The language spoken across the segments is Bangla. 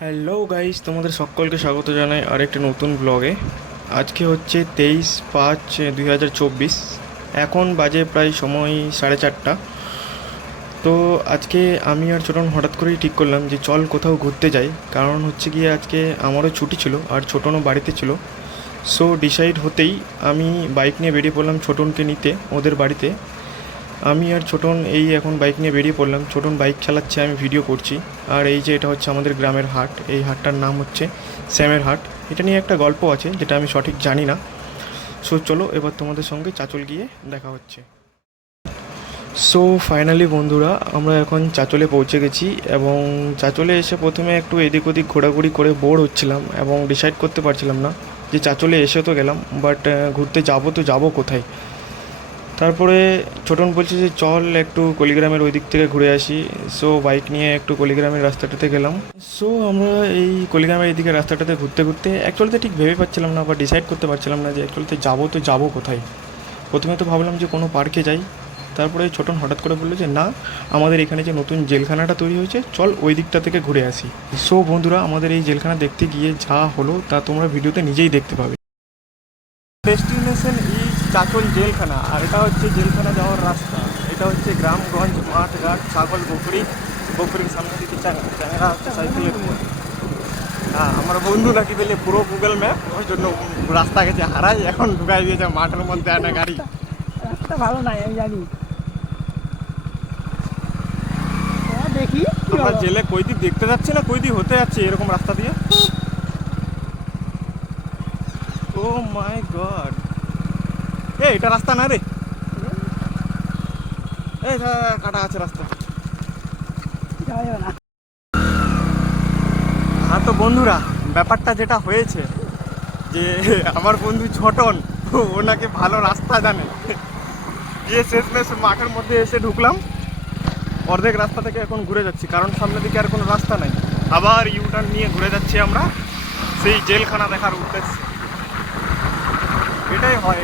হ্যালো গাইস, তোমাদের সকলকে স্বাগত জানাই আরেকটা নতুন ব্লগে। আজকে হচ্ছে 23/5/2024। এখন বাজে প্রায় সময় 4:30। তো আজকে আমি আর ছোটন হঠাৎ করেই ঠিক করলাম যে চল কোথাও ঘুরতে যাই। কারণ হচ্ছে গিয়ে আজকে আমারও ছুটি ছিল আর ছোটনও বাড়িতে ছিল। সো ডিসাইড হতেই আমি বাইক নিয়ে বেরিয়ে পড়লাম ছোটনকে নিতে ওদের বাড়িতে। আমি আর ছোটন এই এখন বাইক নিয়ে বেরিয়ে পড়লাম। ছোটন বাইক চালাচ্ছে, আমি ভিডিও করছি। আর এই যে এটা হচ্ছে আমাদের গ্রামের হাট। এই হাটটার নাম হচ্ছে শ্যামের হাট। এটা নিয়ে একটা গল্প আছে যেটা আমি সঠিক জানি না। সো চলো এবার তোমাদের সঙ্গে চাঁচল গিয়ে দেখা হচ্ছে। সো ফাইনালি বন্ধুরা, আমরা এখন চাঁচলে পৌঁছে গেছি এবং চাঁচলে এসে প্রথমে একটু এদিক ওদিক ঘোরাঘুরি করে বোর হচ্ছিলাম এবং ডিসাইড করতে পারছিলাম না যে চাঁচলে এসে তো গেলাম, বাট ঘুরতে যাবো কোথায়। তারপরে ছোটন বলছে যে চল একটু কলিগ্রামের ওই দিক থেকে ঘুরে আসি। সো বাইক নিয়ে একটু কলিগ্রামের রাস্তাটাতে গেলাম। সো আমরা এই কলিগ্রামের এইদিকে রাস্তাটাতে ঘুরতে ঘুরতে অ্যাকচুয়ালিতে ঠিক ভেবে পাচ্ছিলাম না বা ডিসাইড করতে পারছিলাম না যে অ্যাকচুয়ালিতে যাবো কোথায়। প্রথমে তো ভাবলাম যে কোনো পার্কে যাই। তারপরে ছোটন হঠাৎ করে বললো যে না, আমাদের এখানে যে নতুন জেলখানাটা তৈরি হয়েছে, চল ওই দিকটা থেকে ঘুরে আসি। সো বন্ধুরা, আমাদের এই জেলখানা দেখতে গিয়ে যা হলো তা তোমরা ভিডিওতে নিজেই দেখতে পাবে। ডেস্টিনেশন ইজ চাঁচল জেলখানা, আর এটা হচ্ছে জেলখানা যাওয়ার রাস্তা। এটা হচ্ছে গ্রামগঞ্জ, মাঠঘাট, ছাগল, বকরির সামনে দিকে চ্যাংরা হচ্ছে সাইকেলের উপর। হ্যাঁ, আমার বন্ধু নাকি পেলে পুরো গুগল ম্যাপ, ওই জন্য রাস্তা গেছে হারাই, এখন ঢুকাই দিয়েছে মাঠের মধ্যে আনা গাড়ি। রাস্তা ভালো নাই আমি জানি। দেখি আমরা জেলে কই দিক দেখতে যাচ্ছি না কই দিক হতে যাচ্ছি এরকম রাস্তা দিয়ে। ও মাই গড, এটা রাস্তা না রে, এই কাটা আছে রাস্তা। হ্যাঁ তো বন্ধুরা, ব্যাপারটা যেটা হয়েছে যে আমার বন্ধু ছোটন ওনাকে ভালো রাস্তা জানে। গিয়ে শেষমেশ মাঠের মধ্যে এসে ঢুকলাম, অর্ধেক রাস্তা থেকে এখন ঘুরে যাচ্ছি কারণ সামনের দিকে আর কোনো রাস্তা নাই। আবার ইউটার্ন নিয়ে ঘুরে যাচ্ছি আমরা সেই জেলখানা দেখার উদ্দেশ্যে। এটাই হয়।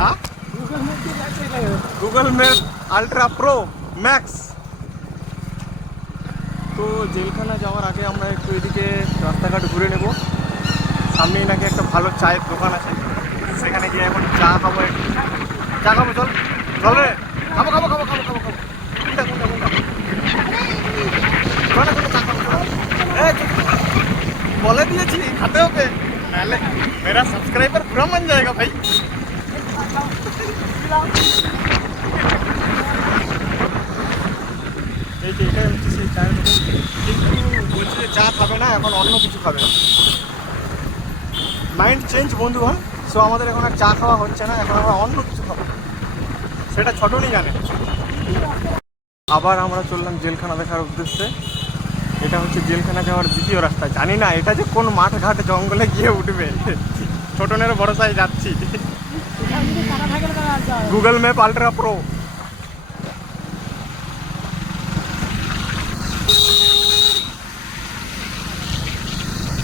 হ্যাঁ, Google map ultra pro max. তো জেলখানা যাওয়ার আগে আমরা একটু এদিকে রাস্তাঘাট ঘুরে নেব। সামনেই নাকি একটা ভালো চায়ের দোকান আছে, সেখানে গিয়ে এখন চা খাবো। একটু চা খাবো, চল রে, খাবো। কোনটা? চা খাবো। বলে দিয়েছি খাতে হবে, নাহলে মেরা সাবস্ক্রাইবার পুরা মান যায়গা ভাই। এই যে এটাই হচ্ছে সেই চায়ের দোকান, কিন্তু বলছি যে চা খাবে না, এখন অন্য কিছু খাবে। মাইন্ড চেঞ্জ বন্ধুগণ। সো আমাদের এখন আর চা খাওয়া হচ্ছে না, এখন আমরা অন্য কিছু খাবো, সেটা ছোটনই জানে। আবার আমরা চললাম জেলখানা দেখার উদ্দেশ্যে। এটা হচ্ছে জেলখানা যাওয়ার দ্বিতীয় রাস্তা। জানি না এটা যে কোন মাঠ ঘাট জঙ্গলে গিয়ে উঠবে, ছোটনের ভরসায় যাচ্ছি। Google map ultra pro.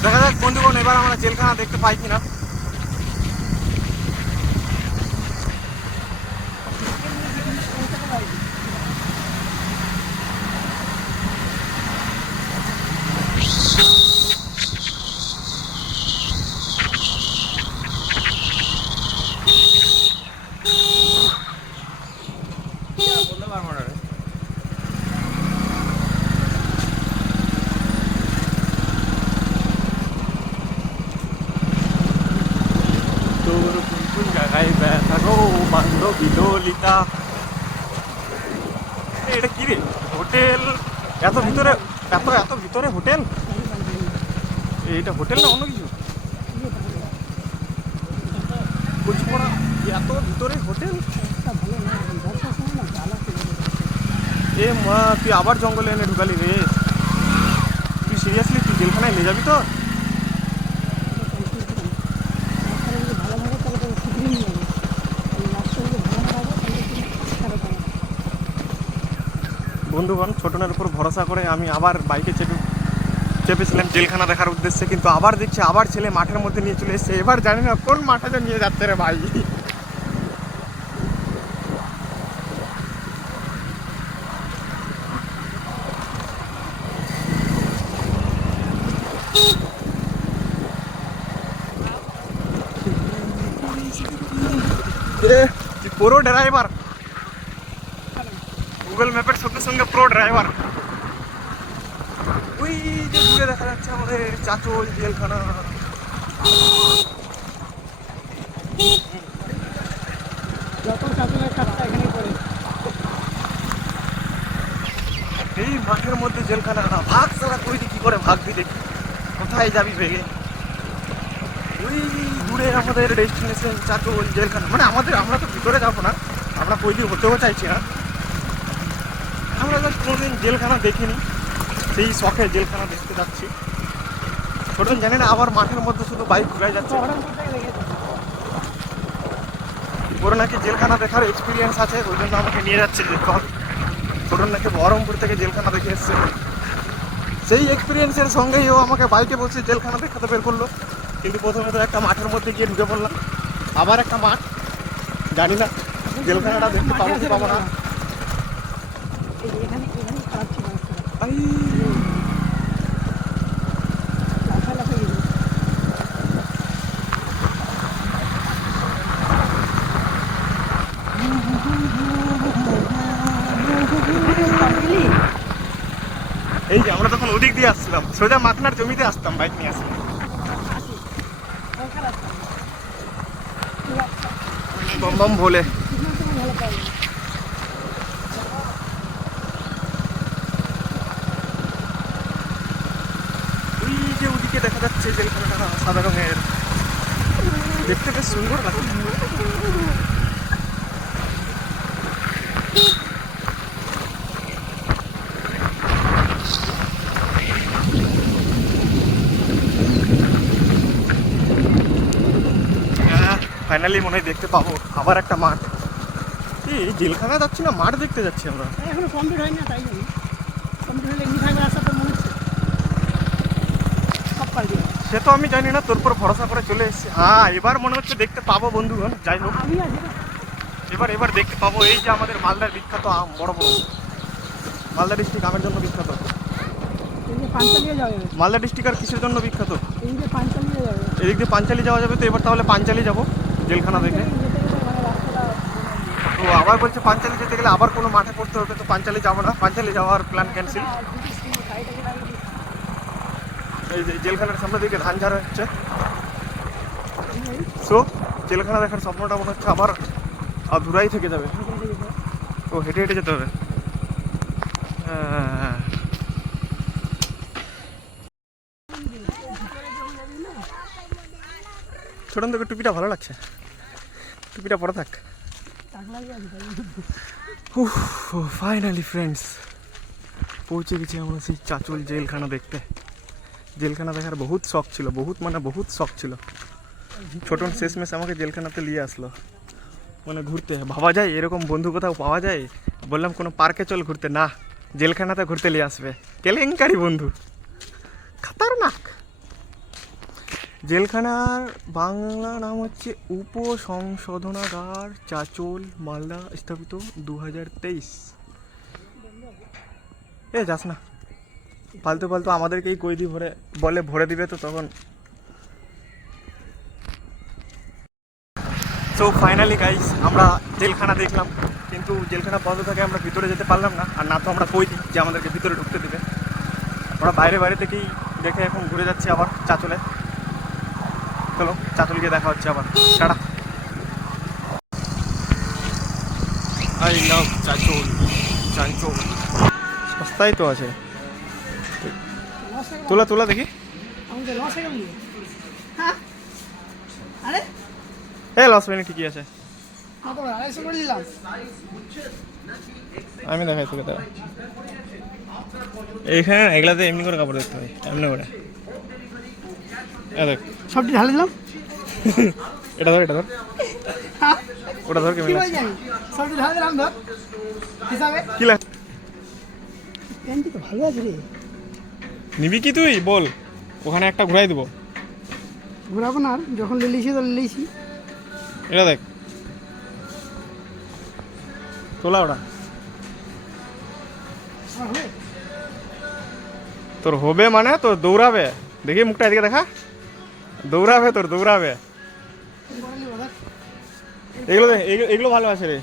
দেখা যাক বন্ধুগণ, এবার আমরা জেলখানা দেখতে পাই কিনা। বিদলিতা, এটা কি রে? হোটেল? এত ভিতরে, এত ভিতরে হোটেল? এইটা হোটেল না অন্য কিছু? বলছি পড়া, এত ভিতরে হোটেল? এ মা, তুই আবার জঙ্গলে এনে ঢুকালি রে। তুই সিরিয়াসলি তুই জেলখানায় নিয়ে যাবি তো? বন্ধুগণ, ছোটনের উপর ভরসা করে আমি আবার বাইকে চেপেছিলাম জেলখানা দেখার উদ্দেশ্যে, কিন্তু আবার দেখছি আবার ছেলে মাঠের মধ্যে নিয়ে চলে এসেছে। এবার জানি না কোন মাঠে নিয়ে যাচ্ছে রে ভাই। পুরো ড্রাইভার, গুগল ম্যাপের সঙ্গে সঙ্গে প্রো ড্রাইভার। ওই যে দূরে দেখা যাচ্ছে আমাদের চাচল জেলখানা। যত চাঁচলের কাজটা এখানে করে। এই মাঠের মধ্যে জেলখানা। ভাগ সারা কই কি করে ভাগবি দেখি, কোথায় যাবি ভেগে। ওই দূরে আমাদের ডেস্টিনেশন চাচল জেলখানা। মানে আমরা তো ভিতরে যাবো না, আমরা কইদি হতেও চাইছি না। আমরা জাস্ট কোনোদিন জেলখানা দেখিনি, সেই শখে জেলখানা দেখতে যাচ্ছি। ছোটন জানি না আবার মাঠের মধ্যে শুধু বাইক ঘুরে যাচ্ছে। শহরের মধ্যে লেগেছে। ওর নাকি জেলখানা দেখার এক্সপিরিয়েন্স আছে, ওই জন্য আমাকে নিয়ে যাচ্ছে। ছোটন নাকি বহরমপুর থেকে জেলখানা দেখে এসছে। সেই এক্সপিরিয়েন্সের সঙ্গেই ও আমাকে বাইকে বসে জেলখানা দেখাতে বের করলো। কিন্তু প্রথমে তো একটা মাঠের মধ্যে গিয়ে ঢুকে পড়লাম। আবার একটা মাঠ, জানি না জেলখানাটা দেখতে পাবো কি পাবো না। এখানে খারাপ ছিল রাস্তাটা। আই, লাফালাফি গেছে। এই যে আমরা তখন ওদিক দিয়ে আসছিলাম, সোজা মাখনার জমিতে আসতাম বাইক নিয়ে আসলাম। বম বম ভোলে। ওই যে ওদিকে দেখা যাচ্ছে জেলখানাটা সাদা রঙের, দেখতে বেশ সুন্দর লাগে। ফাইনালি মনে হয় দেখতে পাবো আবার একটা মাঠ। এই জেলখানা যাচ্ছি না, মাঠ দেখতে যাচ্ছি আমরা। এখনো কমপ্লিট হয়নি না, তাই জন্য কমপ্লিট হলে এমনি থাকবে রাস্তা তো মনে হচ্ছে সব পাল্টে যাবে। সে তো আমি জানি না, তোর পর ভরসা করে চলে এসেছি। হ্যাঁ এবার মনে হচ্ছে দেখতে পাবো বন্ধুগণ। যাই হোক, আমি আছি না। এবার দেখতে পাবো। এই যে আমাদের মালদার বিখ্যাত আম, বড় বড়। মালদা ডিস্ট্রিক্ট আমের জন্য বিখ্যাত। এই যে পাঞ্চালিয়ে যাবে, মালদা ডিস্ট্রিক্ট আর কিসের জন্য বিখ্যাত? এই যে পাঞ্চালিয়ে যাবে। এদিক দিয়ে পাঞ্চালি যাওয়া যাবে, তো এবার তাহলে পাঞ্চালি যাবো জেলখানা দেখে। যেতে গেলে মানে রাস্তাটা তো আবার বলছে পাঞ্চালি যেতে গেলে আবার কোনো মাঠে পড়তে হবে, তো পাঞ্চালি যাবো না, পাঞ্চালি যাওয়ার প্ল্যান ক্যান্সেল। এই যে জেলখানার সামনে দিকে ধান ঝাড়া হচ্ছে। সো জেলখানা দেখার স্বপ্নটা মনে হচ্ছে আবার আধুরাই থেকে যাবে। ও হেঁটে হেঁটে যেতে হবে। ছোটন তোকে টুপিটা ভালো লাগছে, টুপিটা পরে থাক। ফাইনালি ফ্রেন্ডস পৌঁছে গেছি আমরা সেই চাচল জেলখানা দেখতে। জেলখানা দেখার বহুত শখ ছিল, বহুত শখ ছিল। ছোটন শেষমেশ আমাকে জেলখানাতে নিয়ে আসলো। মানে ঘুরতে ভাবা যায় এরকম বন্ধু কোথাও পাওয়া যায়? বললাম কোনো পার্কে চল ঘুরতে, না জেলখানাতে ঘুরতে নিয়ে আসবে। কেলেঙ্কারি বন্ধু, খতরনাক। জেলখানার বাংলা নাম হচ্ছে উপসংশোধনাগার চাচল, মালদা, স্থাপিত 2023। এ যাস না, ফালতু আমাদেরকেই কৈদি ভরে দিবে তো তখন। সো ফাইনালি গাইস আমরা জেলখানা দেখলাম, কিন্তু জেলখানা বন্ধ থাকে আমরা ভিতরে যেতে পারলাম না। আর না তো আমরা কৈদি যে আমাদেরকে ভিতরে ঢুকতে দেবে। আমরা বাইরে থেকেই দেখে এখন ঘুরে যাচ্ছি আবার চাচলে। চলো চাচল গিয়ে দেখা হচ্ছে আবার, টাটা। I love Chanchal. সস্তায় তো আছে। তোলা দেখি। আমাদের লস হয়ে গেল। হ্যাঁ, আরে লস হয়নি, ঠিকই আছে। কত 250 করে দিলাম। আমি দেখাই তোকে, দাঁড়া। এইখানে এগুলাতে এমনি করে কাপড় দেখতে হয়, এমনি করে। দেখ সবটি ঢালে দিলাম। এটা ধর হ্যাঁ, ওটা ধর, কেমন কি লাগছে? জানি সবটি ঢালে দিলাম ধর হিসাবে। কি লাগ প্যান্টটি তো ভালো আছে রে। নিবি কি তুই বল, ওখানে একটা ঘুরাই দেবো। ঘুরাবো না, আর যখন লিলিছি তো লিলিছি। এটা দেখ, তোলা ওটা তোর হবে, মানে তোর দৌড়াবে। দেখি মুখটা এদিকে দেখা, দৌড়াবে। এগুলো ভালো আছে রে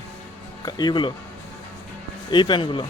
এইগুলো এই প্যান্টগুলো